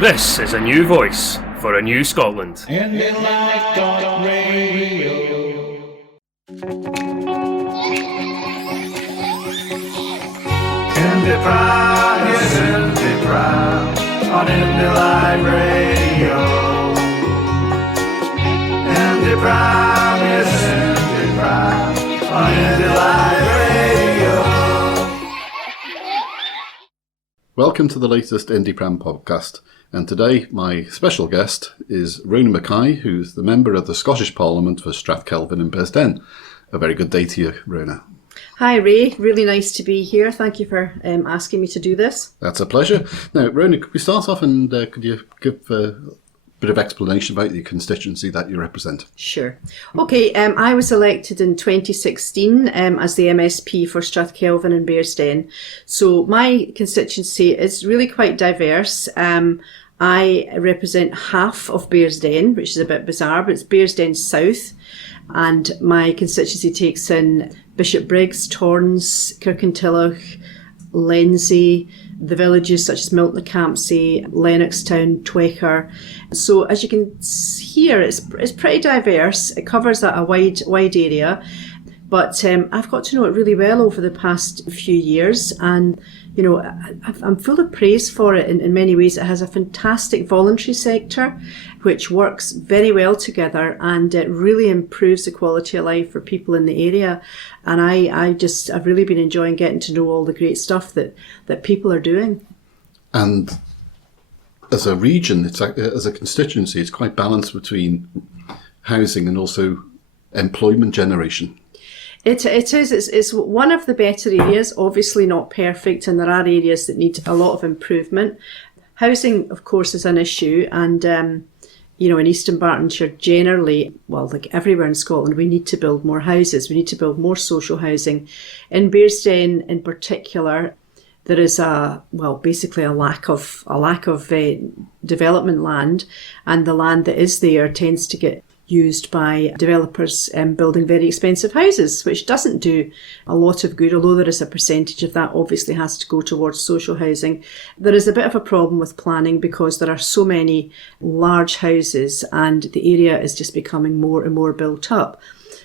This is a new voice for a new Scotland. Radio. Indie Prime, yes, Indie Prime on Indie Live Radio. Indie Prime, yes, Indie Prime on Indie Live Radio. Welcome to the latest Indie Pram podcast, and today my special guest is Rona Mackay, who's the member of the Scottish Parliament for Strathkelvin and Bearsden. A very good day to you, Rona. Hi Ray, really nice to be here. Thank you for asking me to do this. That's a pleasure. Now, Rona, could we start off and could you give a bit of explanation about the constituency that you represent? Sure. Okay, I was elected in 2016 as the MSP for Strathkelvin and Bearsden. So my constituency is really quite diverse. I represent half of Bearsden, which is a bit bizarre, but it's Bearsden South. And my constituency takes in Bishopbriggs, Torrens, Kirkintilloch, Lenzie, the villages such as Milton-le-Campsie, Lennoxtown, Twecker. So as you can hear, it's pretty diverse. It covers a wide area. But I've got to know it really well over the past few years, and you know, I'm full of praise for it in many ways. It has a fantastic voluntary sector which works very well together, and it really improves the quality of life for people in the area. And I've really been enjoying getting to know all the great stuff that people are doing. And as a region, as a constituency, it's quite balanced between housing and also employment generation. It is. It's one of the better areas, obviously not perfect, and there are areas that need a lot of improvement. Housing, of course, is an issue, and you know, in Eastern Bartonshire generally, well, like everywhere in Scotland, we need to build more houses. We need to build more social housing. In Bearsden, in particular, there is basically a lack of development land, and the land that is there tends to get used by developers building very expensive houses, which doesn't do a lot of good, although there is a percentage of that obviously has to go towards social housing. There is a bit of a problem with planning because there are so many large houses and the area is just becoming more and more built up.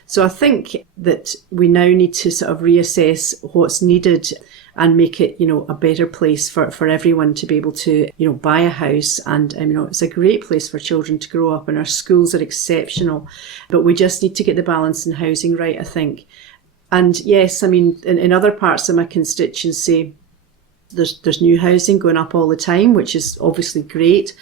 So I think that we now need to sort of reassess what's needed and make it, you know, a better place for everyone to be able to, you know, buy a house. And, you know, it's a great place for children to grow up, and our schools are exceptional. But we just need to get the balance in housing right, I think. And yes, I mean, in other parts of my constituency, there's new housing going up all the time, which is obviously great.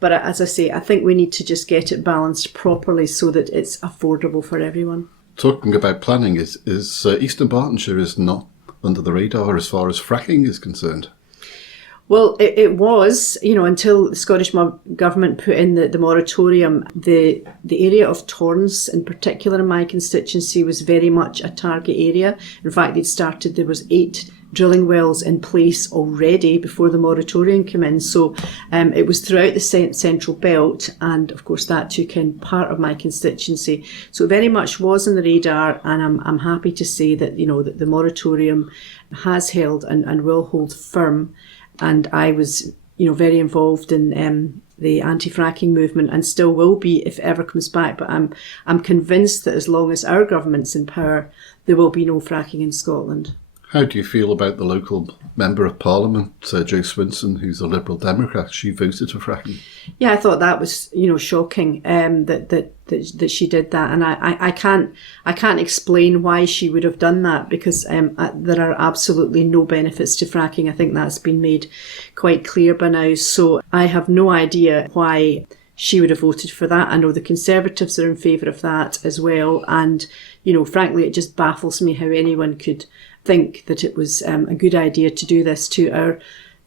But as I say, I think we need to just get it balanced properly so that it's affordable for everyone. Talking about planning, is Eastern Bartonshire is not under the radar as far as fracking is concerned? Well, it was, you know, until the Scottish Government put in the moratorium. The area of Torrens, in particular in my constituency, was very much a target area. In fact, there was 8 drilling wells in place already before the moratorium came in. So it was throughout the central belt, and of course that took in part of my constituency. So it very much was on the radar, and I'm happy to say that, you know, that the moratorium has held and will hold firm. And I was, you know, very involved in the anti-fracking movement, and still will be if it ever comes back. But I'm convinced that as long as our government's in power, there will be no fracking in Scotland. How do you feel about the local Member of Parliament, Jo Swinson, who's a Liberal Democrat? She voted for fracking. Yeah, I thought that was, you know, shocking that she did that, and I can't explain why she would have done that, because there are absolutely no benefits to fracking. I think that's been made quite clear by now. So I have no idea why she would have voted for that. I know the Conservatives are in favour of that as well, and you know, frankly, it just baffles me how anyone could think that it was a good idea to do this to our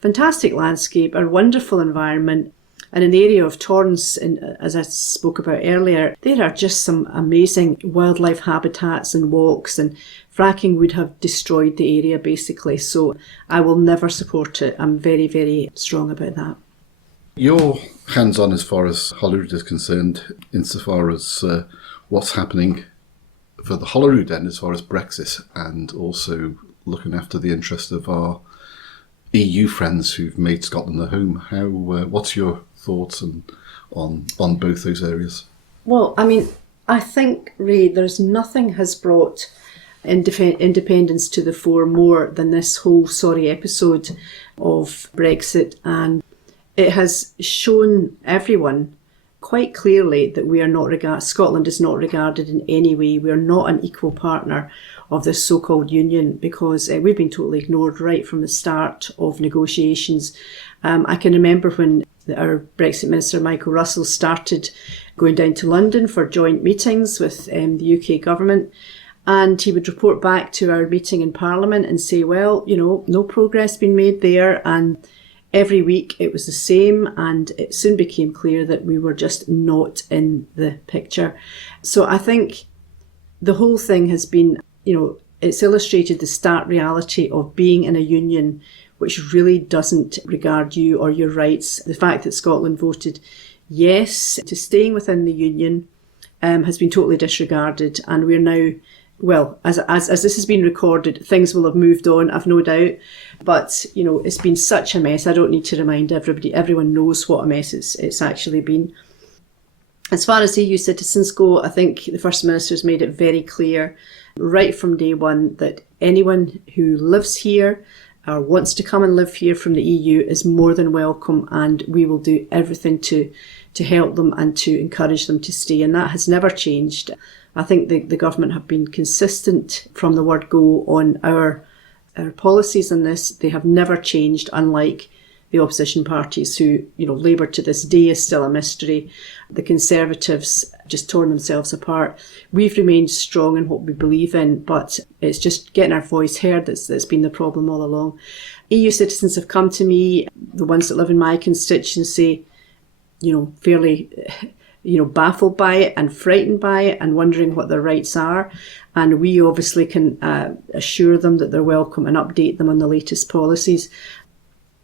fantastic landscape, our wonderful environment. And in the area of Torrens, as I spoke about earlier, there are just some amazing wildlife habitats and walks, and fracking would have destroyed the area basically. So I will never support it. I'm very, very strong about that. You're hands-on as far as Holyrood is concerned, insofar as what's happening for the Holyrood end as far as Brexit, and also looking after the interest of our EU friends who've made Scotland a home. What's your thoughts on both those areas? Well, I mean, I think, Ray, there's nothing has brought independence to the fore more than this whole sorry episode of Brexit, and it has shown everyone quite clearly that we are not Scotland is not regarded in any way. We are not an equal partner of this so-called union, because we've been totally ignored right from the start of negotiations. I can remember when our Brexit Minister Michael Russell started going down to London for joint meetings with the UK government, and he would report back to our meeting in Parliament and say, well, no progress been made there, and every week it was the same, and it soon became clear that we were just not in the picture. So I think the whole thing has been, it's illustrated the stark reality of being in a union which really doesn't regard you or your rights. The fact that Scotland voted yes to staying within the union has been totally disregarded, and we're now, well, as this has been recorded, things will have moved on, I've no doubt. But, it's been such a mess. I don't need to remind everybody. Everyone knows what a mess it's actually been. As far as EU citizens go, I think the First Minister's made it very clear right from day one that anyone who lives here or wants to come and live here from the EU is more than welcome, and we will do everything to help them and to encourage them to stay. And that has never changed. I think the government have been consistent from the word go on our policies on this. They have never changed, unlike the opposition parties who, Labour to this day is still a mystery. The Conservatives just torn themselves apart. We've remained strong in what we believe in, but it's just getting our voice heard that's been the problem all along. EU citizens have come to me, the ones that live in my constituency, fairly baffled by it and frightened by it and wondering what their rights are. And we obviously can assure them that they're welcome and update them on the latest policies.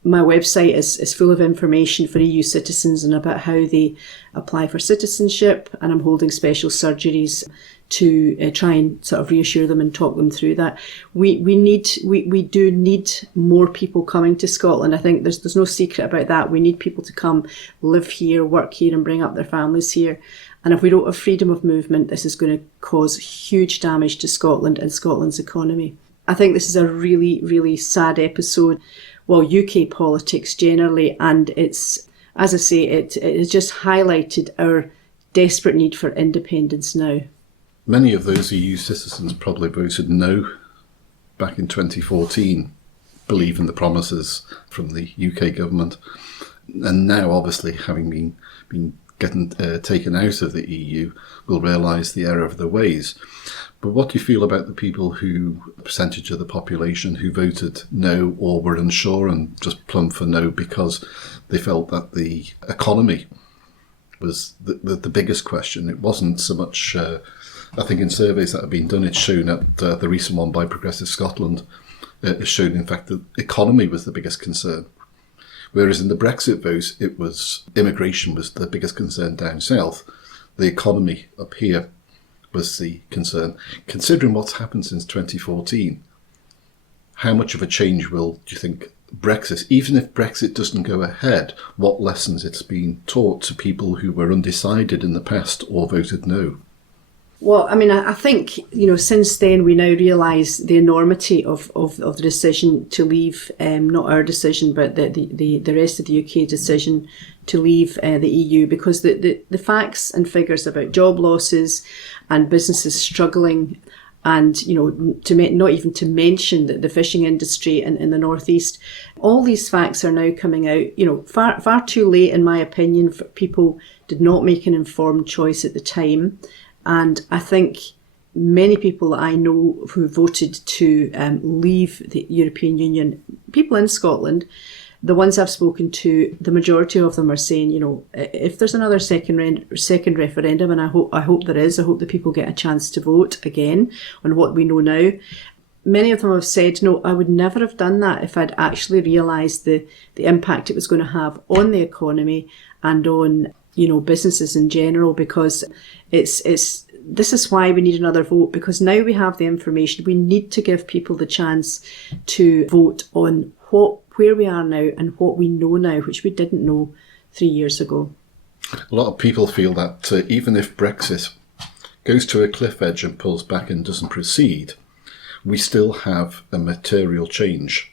My website is full of information for EU citizens and about how they apply for citizenship, and I'm holding special surgeries to try and sort of reassure them and talk them through that. We do need more people coming to Scotland. I think there's no secret about that. We need people to come, live here, work here, and bring up their families here. And if we don't have freedom of movement, this is going to cause huge damage to Scotland and Scotland's economy. I think this is a really, really sad episode. Well, UK politics generally, and it's, as I say, it has just highlighted our desperate need for independence now. Many of those EU citizens probably voted no back in 2014, believing the promises from the UK government, and now obviously having been getting taken out of the EU, will realise the error of their ways. But what do you feel about the people percentage of the population who voted no or were unsure and just plumbed for no because they felt that the economy was the biggest question? It wasn't so much, I think in surveys that have been done, it's shown at the recent one by Progressive Scotland, it's shown in fact that economy was the biggest concern. Whereas in the Brexit vote, it was immigration was the biggest concern down south. The economy up here was the concern. Considering what's happened since 2014, how much of a change do you think Brexit, even if Brexit doesn't go ahead, what lessons it's been taught to people who were undecided in the past or voted no? Well, I mean, I think, since then we now realise the enormity of the decision to leave, not our decision, but the rest of the UK decision to leave the EU, because the facts and figures about job losses and businesses struggling, and, not even to mention the fishing industry in the northeast, all these facts are now coming out, far too late, in my opinion. People did not make an informed choice at the time. And I think many people that I know who voted to leave the European Union, people in Scotland, the ones I've spoken to, the majority of them are saying, if there's another second referendum, and I hope there is, I hope that people get a chance to vote again on what we know now. Many of them have said, no, I would never have done that if I'd actually realised the impact it was going to have on the economy and on businesses in general, because this is why we need another vote, because now we have the information. We need to give people the chance to vote on where we are now and what we know now, which we didn't know years ago. A lot of people feel that even if Brexit goes to a cliff edge and pulls back and doesn't proceed, we still have a material change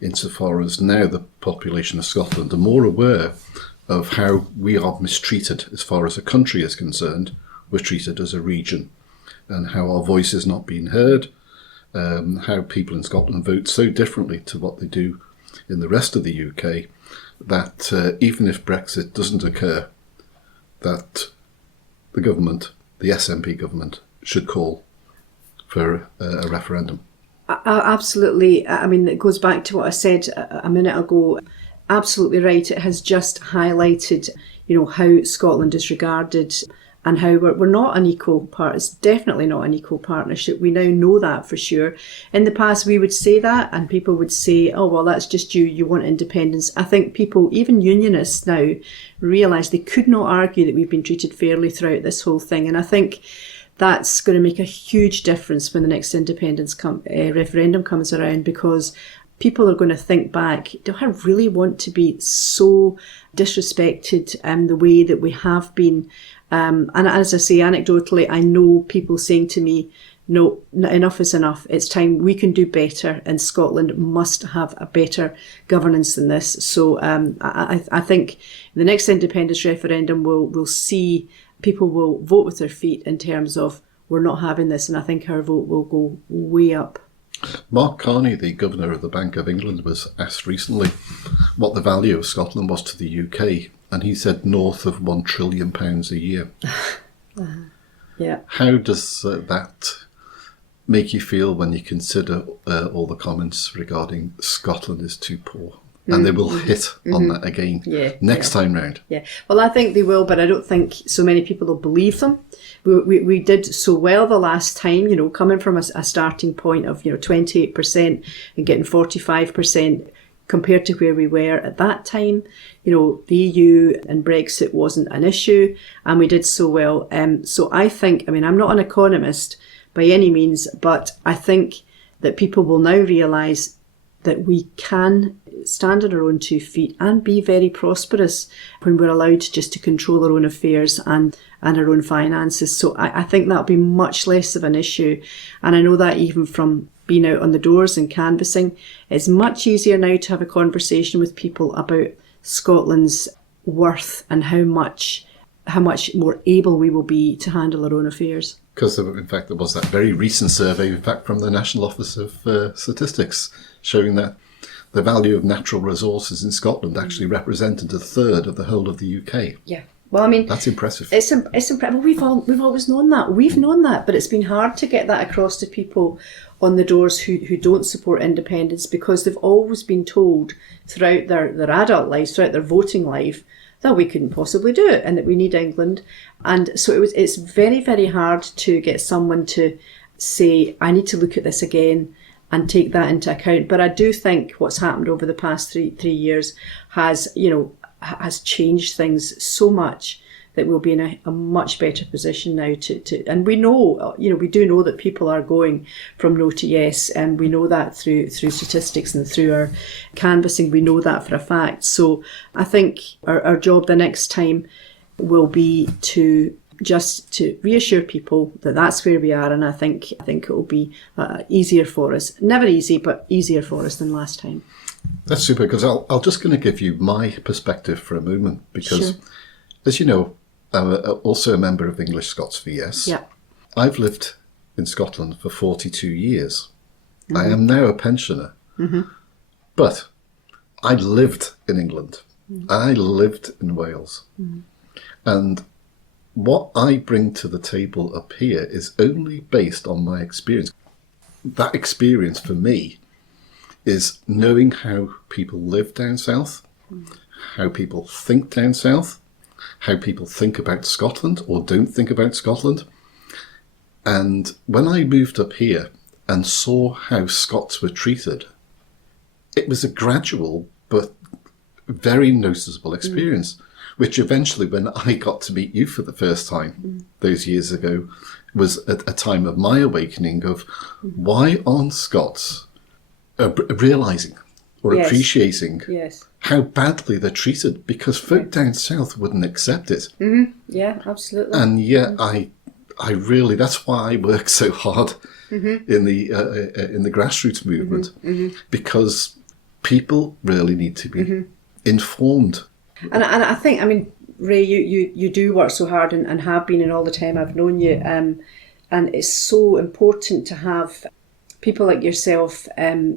insofar as now the population of Scotland are more aware of how we are mistreated as far as a country is concerned. We're treated as a region, and how our voice is not being heard, how people in Scotland vote so differently to what they do in the rest of the UK, that even if Brexit doesn't occur, that the government, the SNP government, should call for a referendum. Absolutely. I mean, it goes back to what I said a minute ago. Absolutely right. It has just highlighted, how Scotland is regarded and how we're not an equal part. It's definitely not an equal partnership. We now know that for sure. In the past, we would say that, and people would say, oh, well, that's just you want independence. I think people, even unionists now, realise they could not argue that we've been treated fairly throughout this whole thing. And I think that's going to make a huge difference when the next independence referendum comes around, because people are going to think back, do I really want to be so disrespected the way that we have been? And as I say, anecdotally, I know people saying to me, no, enough is enough. It's time. We can do better, and Scotland must have a better governance than this. So I think the next independence referendum we'll see people will vote with their feet in terms of we're not having this, and I think our vote will go way up. Mark Carney, the Governor of the Bank of England, was asked recently what the value of Scotland was to the UK, and he said north of £1 trillion a year. Yeah. How does that make you feel when you consider all the comments regarding Scotland is too poor? And they will hit on that again next time round. Yeah, well, I think they will, but I don't think so many people will believe them. We did so well the last time, coming from a starting point of 28% and getting 45% compared to where we were at that time. The EU and Brexit wasn't an issue, and we did so well. So I think, I'm not an economist by any means, but I think that people will now realise that we can stand on our own 2 feet and be very prosperous when we're allowed just to control our own affairs and our own finances. So I think that'll be much less of an issue. And I know that even from being out on the doors and canvassing, it's much easier now to have a conversation with people about Scotland's worth and how much more able we will be to handle our own affairs. Because, in fact, there was that very recent survey, in fact, from the National Office of Statistics, showing that the value of natural resources in Scotland actually represented a third of the whole of the UK. Yeah. Well, that's impressive. It's impressive. We've always known that. We've known that, but it's been hard to get that across to people on the doors who don't support independence, because they've always been told throughout their adult lives, throughout their voting life, that we couldn't possibly do it and that we need England. And so it's very, very hard to get someone to say, I need to look at this again and take that into account. But I do think what's happened over the past three years has changed things so much that we'll be in a much better position now to and we know, we do know that people are going from no to yes, and we know that through statistics and through our canvassing. We know that for a fact. So I think our job the next time will be to reassure people that that's where we are, and I think it will be easier for us. Never easy, but easier for us than last time. That's super, because I'll just going to give you my perspective for a moment, because as you know, I'm also a member of English Scots VS. Yeah. I've lived in Scotland for 42 years. Mm-hmm. I am now a pensioner. Mm-hmm. But I lived in England. Mm-hmm. I lived in Wales. Mm-hmm. And what I bring to the table up here is only based on my experience. That experience for me is knowing how people live down south, how people think down south, how people think about Scotland or don't think about Scotland. And when I moved up here and saw how Scots were treated, it was a gradual but very noticeable experience, which eventually, when I got to meet you for the first time those years ago, was a time of my awakening of why aren't Scots realising or appreciating how badly they're treated, because folk down south wouldn't accept it. Yeah, absolutely. And yet I really, that's why I work so hard in the grassroots movement, because people really need to be informed. And I think, I mean, Ray, you do work so hard and have been in all the time I've known you, and it's so important to have people like yourself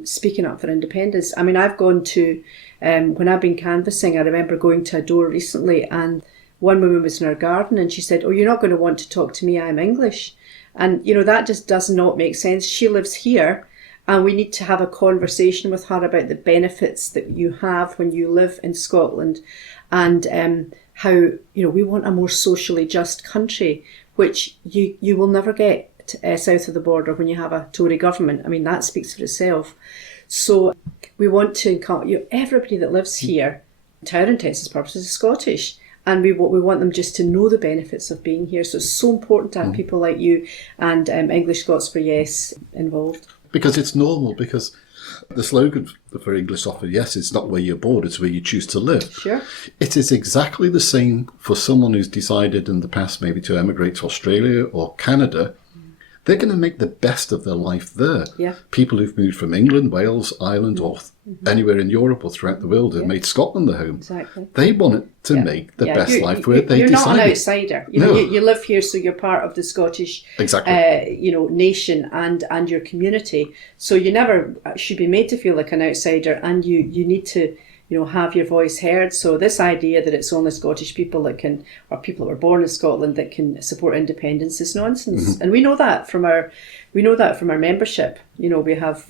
speaking up for independence. I mean, I've gone to, when I've been canvassing, I remember going to a door recently, and one woman was in her garden and she said, "Oh, you're not going to want to talk to me, I'm English." And, that just does not make sense. She lives here, and we need to have a conversation with her about the benefits that you have when you live in Scotland, and how, we want a more socially just country, which you will never get south of the border when you have a Tory government. I mean, that speaks for itself. So we want to encourage everybody that lives here, to our intents purposes, is Scottish. And we want them just to know the benefits of being here. So it's so important to have people like you and English Scots for Yes involved. Because it's normal, because the slogan for English Scots for Yes, it's not where you're born, it's where you choose to live. Sure. It is exactly the same for someone who's decided in the past maybe to emigrate to Australia or Canada. They're going to make the best of their life there. Yeah. People who've moved from England, Wales, Ireland, or anywhere in Europe or throughout the world and made Scotland their home. Exactly. They want it to make the best life where they You're decided. not an outsider. You live here, so you're part of the Scottish nation and your community. So you never should be made to feel like an outsider, and you need to have your voice heard. So this idea that it's only Scottish people that can, or people that were born in Scotland that can support independence, is nonsense. And we know that from our membership. We have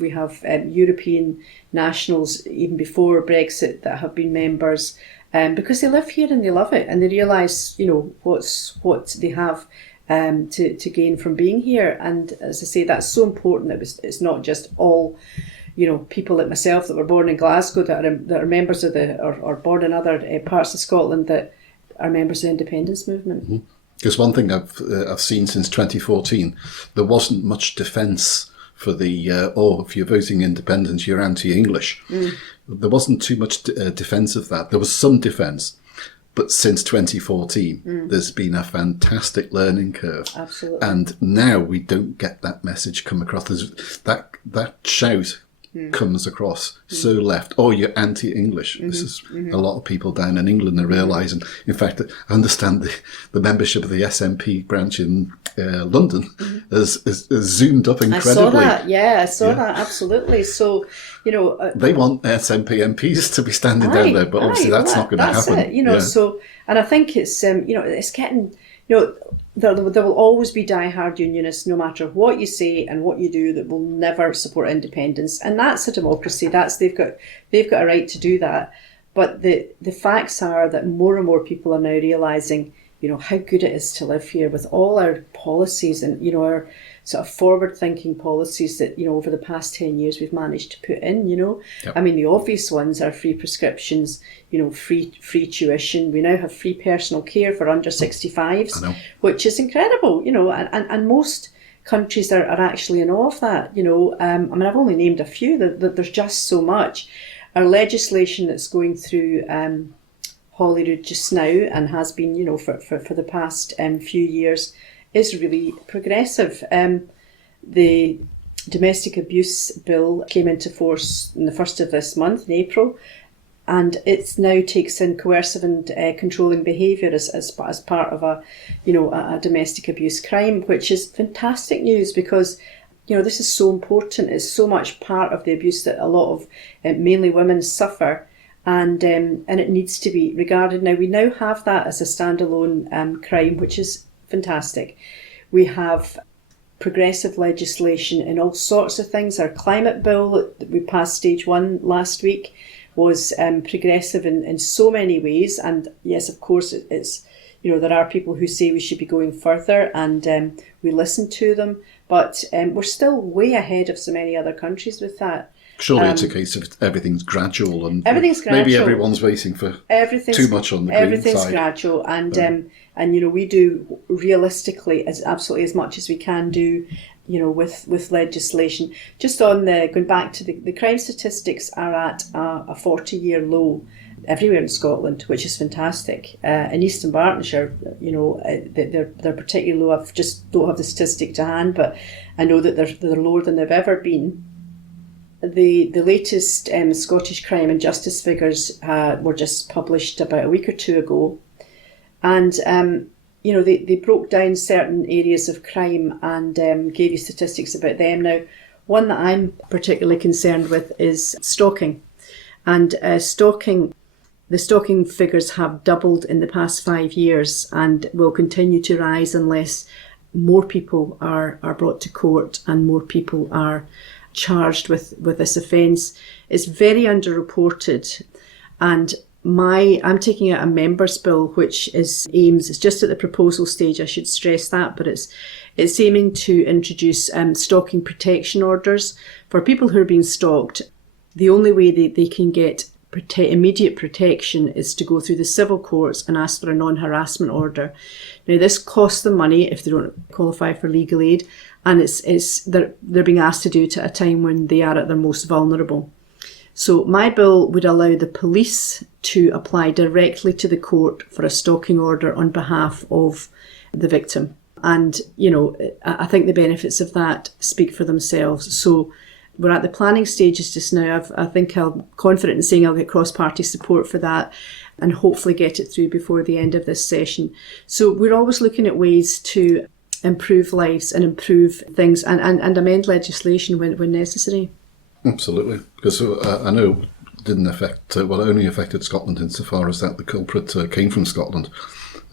European nationals even before Brexit that have been members, because they live here and they love it, and they realise what they have to gain from being here. And as I say, that's so important. It's not just all people like myself that were born in Glasgow that are members of or born in other parts of Scotland that are members of the independence movement. Because one thing I've seen since 2014, there wasn't much defence for the if you're voting independence, you're anti-English. There wasn't too much defence of that. There was some defence. But since 2014, there's been a fantastic learning curve. Absolutely. And now we don't get that message come across. There's that shout comes across so left. Oh, you're anti-English. This is a lot of people down in England are realising. In fact, I understand the membership of the SNP branch in London has zoomed up incredibly. I saw that. Yeah, I saw that. Absolutely. So, they want SNP MPs to be standing down there, but obviously that's not going to happen. It, So, and I think it's it's getting. There will always be diehard unionists, no matter what you say and what you do, that will never support independence, and that's a democracy. They've got a right to do that. But the facts are that more and more people are now realising, how good it is to live here with all our policies and our sort of forward-thinking policies that over the past 10 years we've managed to put in. Yep. I mean, the obvious ones are free prescriptions, free tuition. We now have free personal care for under 65s, which is incredible. And most countries are actually in awe of that. I mean, I've only named a few. That there's just so much. Our legislation that's going through Holyrood just now and has been, for the past few years, is really progressive. The domestic abuse bill came into force on the 1st of this month, in April, and it now takes in coercive and controlling behaviour as part of a domestic abuse crime, which is fantastic news because this is so important. It's so much part of the abuse that a lot of mainly women suffer. And it needs to be regarded. Now, we now have that as a standalone crime, which is fantastic. We have progressive legislation in all sorts of things. Our climate bill that we passed stage 1 last week was progressive in so many ways. And yes, of course, it's there are people who say we should be going further, and we listen to them. But we're still way ahead of so many other countries with that. Surely it's a case of everything's gradual, and everything's maybe everyone's waiting for too much on the green side. Everything's gradual, and we do realistically absolutely as much as we can do, with legislation. Just on going back to the crime statistics are at a 40-year low. everywhere in Scotland, which is fantastic. In Eastern Bartonshire, they're particularly low. I just don't have the statistic to hand, but I know that they're lower than they've ever been. The latest Scottish crime and justice figures were just published about a week or two ago, and they broke down certain areas of crime and gave you statistics about them. Now, one that I'm particularly concerned with is stalking. And the stalking figures have doubled in the past 5 years and will continue to rise unless more people are brought to court and more people are charged with this offence. It's very underreported, and I'm taking out a members' bill which it's just at the proposal stage, I should stress that, but it's aiming to introduce stalking protection orders for people who are being stalked. The only way they can get immediate protection is to go through the civil courts and ask for a non-harassment order. Now, this costs them money if they don't qualify for legal aid, and they're being asked to do it at a time when they are at their most vulnerable. So my bill would allow the police to apply directly to the court for a stalking order on behalf of the victim. And, I think the benefits of that speak for themselves. So we're at the planning stages just now. I think I'm confident in saying I'll get cross-party support for that and hopefully get it through before the end of this session. So we're always looking at ways to improve lives and improve things and amend legislation when necessary. Absolutely, because I know it didn't affect, it only affected Scotland insofar as that the culprit came from Scotland.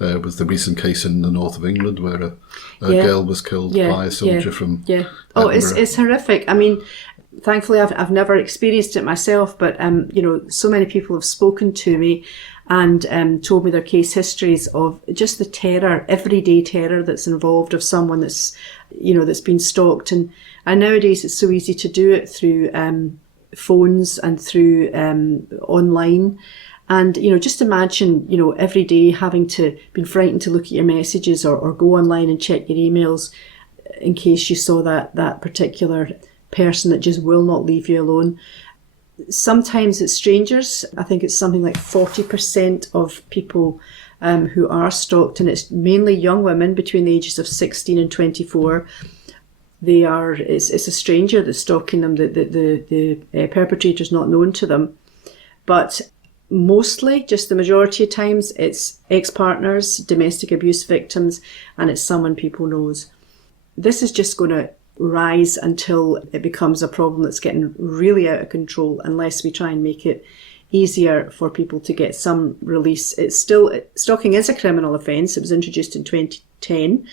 Was the recent case in the north of England where a girl was killed by a soldier from Oh, it's horrific. I mean, thankfully I've never experienced it myself, but so many people have spoken to me and told me their case histories of just the terror, everyday terror that's involved of someone that's been stalked. And nowadays it's so easy to do it through phones and through online. And, just imagine, every day having to be frightened to look at your messages or go online and check your emails in case you saw that particular person that just will not leave you alone. Sometimes it's strangers. I think it's something like 40% of people who are stalked, and it's mainly young women between the ages of 16 and 24. It's a stranger that's stalking them. The perpetrator's not known to them. But mostly, just the majority of times, it's ex-partners, domestic abuse victims, and it's someone people knows. This is just going to rise until it becomes a problem that's getting really out of control unless we try and make it easier for people to get some release. Stalking is a criminal offence. It was introduced in 2010,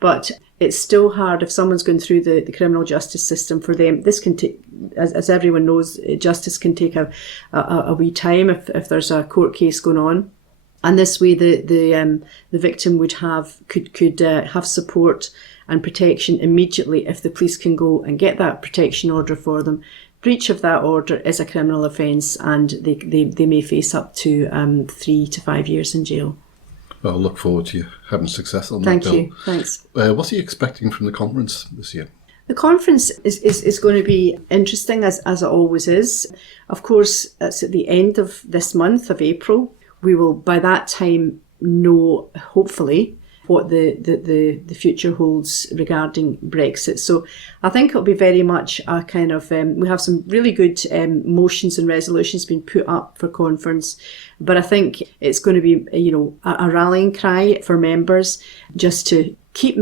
but it's still hard if someone's going through the criminal justice system for them. This can take, as everyone knows, justice can take a wee time if there's a court case going on. And this way, the victim could have support and protection immediately if the police can go and get that protection order for them. Breach of that order is a criminal offence, and they may face up to 3 to 5 years in jail. Well, I look forward to you having success on that bill. Thank you. Thanks. What's he expecting from the conference this year? The conference is going to be interesting, as it always is. Of course, it's at the end of this month of April. We will, by that time, know, hopefully, what the future holds regarding Brexit. So I think it'll be very much a kind of, we have some really good motions and resolutions being put up for conference, but I think it's going to be, a rallying cry for members just to keep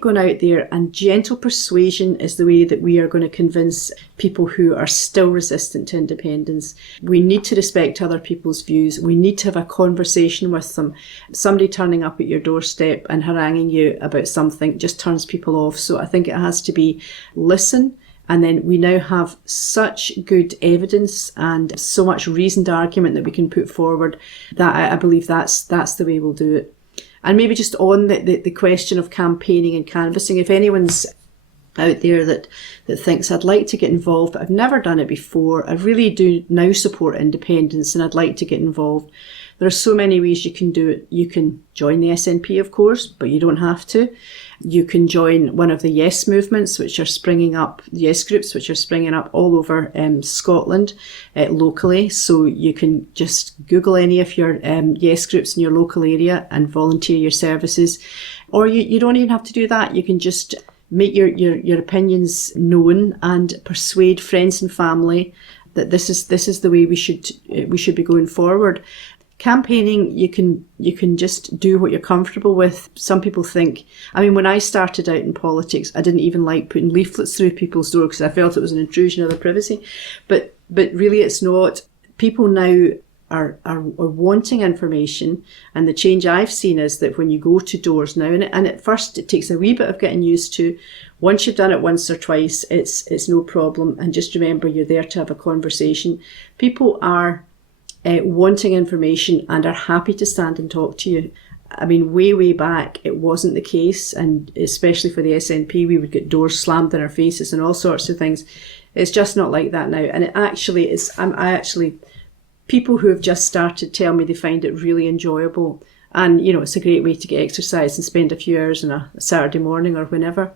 going out there, and gentle persuasion is the way that we are going to convince people who are still resistant to independence. We need to respect other people's views. We need to have a conversation with them. Somebody turning up at your doorstep and haranguing you about something just turns people off. So I think it has to be listen. And then we now have such good evidence and so much reasoned argument that we can put forward that I believe that's the way we'll do it. And maybe just on the question of campaigning and canvassing, if anyone's out there that thinks I'd like to get involved, but I've never done it before, I really do now support independence and I'd like to get involved, There are so many ways you can do it. You can join the SNP, of course, but you don't have to. You can join one of the Yes movements, which are springing up, Yes groups, which are springing up all over Scotland locally. So you can just Google any of your Yes groups in your local area and volunteer your services. Or you don't even have to do that. You can just make your opinions known and persuade friends and family that this is the way we should be going forward. Campaigning, you can just do what you're comfortable with. Some people think, I mean, when I started out in politics, I didn't even like putting leaflets through people's doors because I felt it was an intrusion of their privacy. But really it's not. People now are wanting information, and the change I've seen is that when you go to doors now, and at first it takes a wee bit of getting used to. Once you've done it once or twice, it's no problem. And just remember, you're there to have a conversation. People are wanting information and are happy to stand and talk to you. I mean, way back, it wasn't the case, and especially for the SNP, we would get doors slammed in our faces and all sorts of things. It's just not like that now, and it actually is. People who have just started tell me they find it really enjoyable, and it's a great way to get exercise and spend a few hours on a Saturday morning or whenever.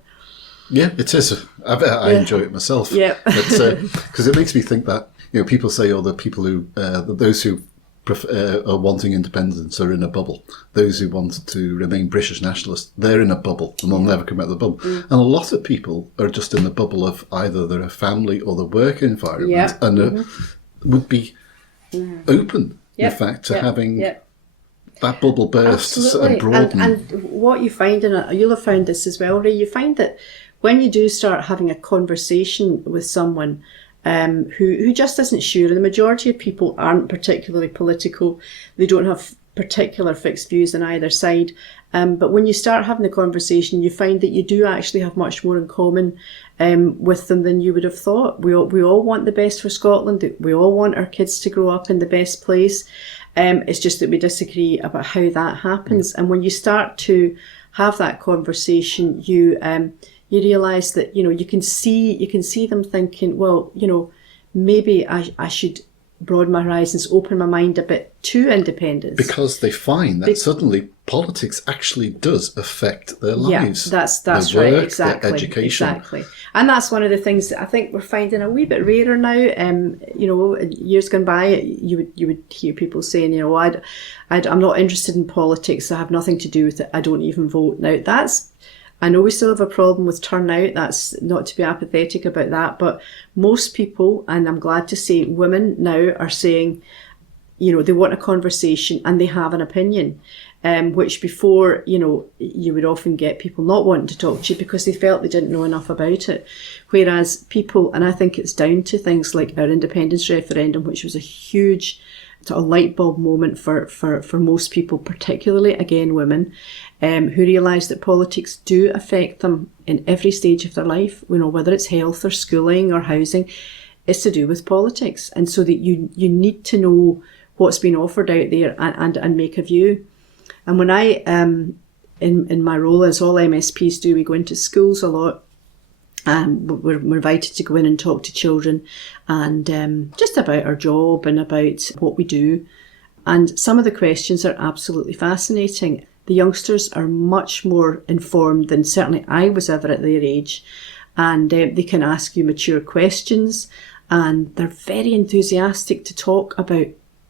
Yeah, it is. I enjoy it myself. Yeah, because it makes me think that people say, the people who those who are wanting independence are in a bubble. Those who want to remain British nationalists, they're in a bubble and they'll never come out of the bubble. And a lot of people are just in the bubble of either their family or the work environment, and would be open, in fact, to having that bubble bursts and broaden. And what you find, and you'll have found this as well, Ray, you find that when you do start having a conversation with someone who just isn't sure, and the majority of people aren't particularly political, they don't have particular fixed views on either side, but when you start having the conversation, you find that you do actually have much more in common with them than you would have thought. We all want the best for Scotland. We all want our kids to grow up in the best place. It's just that we disagree about how that happens. And when you start to have that conversation, you realise that you can see them thinking, well, maybe I should broaden my horizons, open my mind a bit to independence, because they find that suddenly politics actually does affect their lives. Yeah, that's their right, work, exactly, their education. exactly. And that's one of the things that I think we're finding a wee bit rarer now. Years gone by, you would hear people saying, I'm not interested in politics. I have nothing to do with it. I don't even vote. Now I know we still have a problem with turnout. That's not to be apathetic about that, but most people, and I'm glad to say women now, are saying, they want a conversation and they have an opinion, which before, you would often get people not wanting to talk to you because they felt they didn't know enough about it. Whereas people, and I think it's down to things like our independence referendum, which was a huge sort of light bulb moment for most people, particularly, again, women, who realise that politics do affect them in every stage of their life, whether it's health or schooling or housing, it's to do with politics. And so that you need to know what's been offered out there and make a view. And when I, in my role, as all MSPs do, we go into schools a lot. We're invited to go in and talk to children and just about our job and about what we do. And some of the questions are absolutely fascinating. The youngsters are much more informed than certainly I was ever at their age. And they can ask you mature questions, and they're very enthusiastic to talk about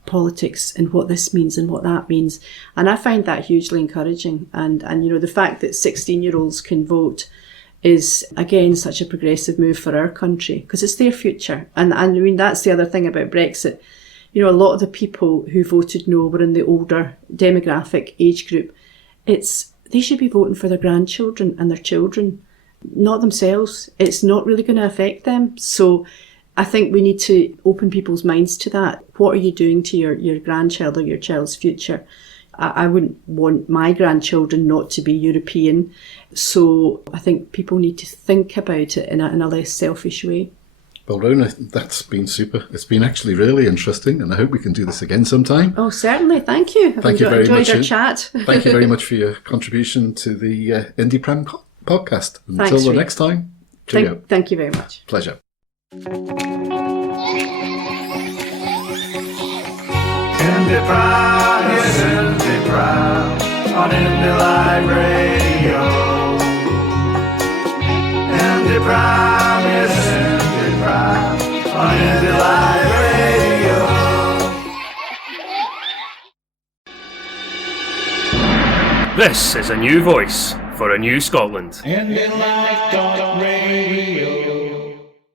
politics and what this means and what that means. And I find that hugely encouraging. And the fact that 16-year-olds can vote is, again, such a progressive move for our country, because it's their future. And I mean, that's the other thing about Brexit. A lot of the people who voted no were in the older demographic age group. They should be voting for their grandchildren and their children, not themselves. It's not really going to affect them. So I think we need to open people's minds to that. What are you doing to your grandchild or your child's future? I wouldn't want my grandchildren not to be European. So I think people need to think about it in a less selfish way. Well, Rona, that's been super. It's been actually really interesting, and I hope we can do this again sometime. Oh, certainly. Thank you. Thank you very much. Enjoyed our chat. Thank you very much for your contribution to the Indie Pram podcast. Until the next time, cheerio. Thank you very much. Pleasure. Indie Pram. on Indie Live Radio. Indie Prime, yes, Indie Prime on Indie Live Radio. This is a new voice for a new Scotland. Indie Live.